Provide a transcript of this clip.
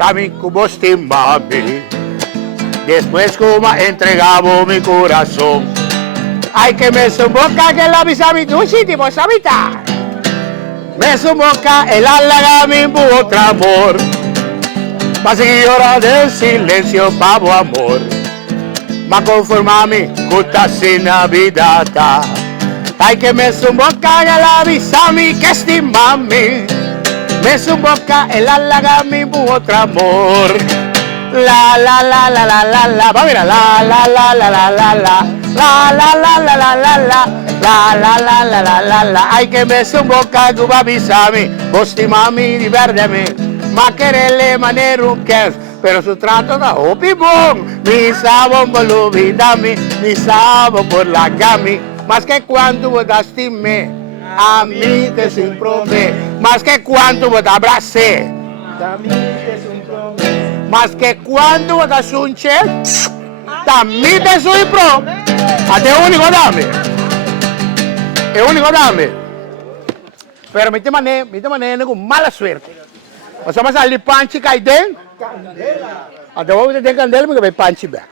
sabi ko bosti mami. Después como entregaba mi corazón, ay que me suboca que la bisami dulce vos habita. Me suboca el halaga mi otro amor. Pa' seguir hora del silencio, pavo amor. Ma conformami, cuta sin Navidad. Ay que me suboca que la bisami que estimami. Me suboca el halaga mi otro amor. La la la la la la la, va mira, la la la la la la la, la la la la la la la, la la la la la la la, ay que me suboca tu babisami, bosti mami diverdemi, ma querele manero que pero su trato da opibón, mi sabon volubidami, mi sabon por la gami, más que cuando vos dastime, a mí te simprome, más que cuando vos abracé, a mí te simprome. Más que cuando vos das un check, también te soy pro. A te único dame. Es único dame. Pero mi te mané con mala suerte. O sea, me sale panchi caiden. A te voy a tener candela porque me panchi back.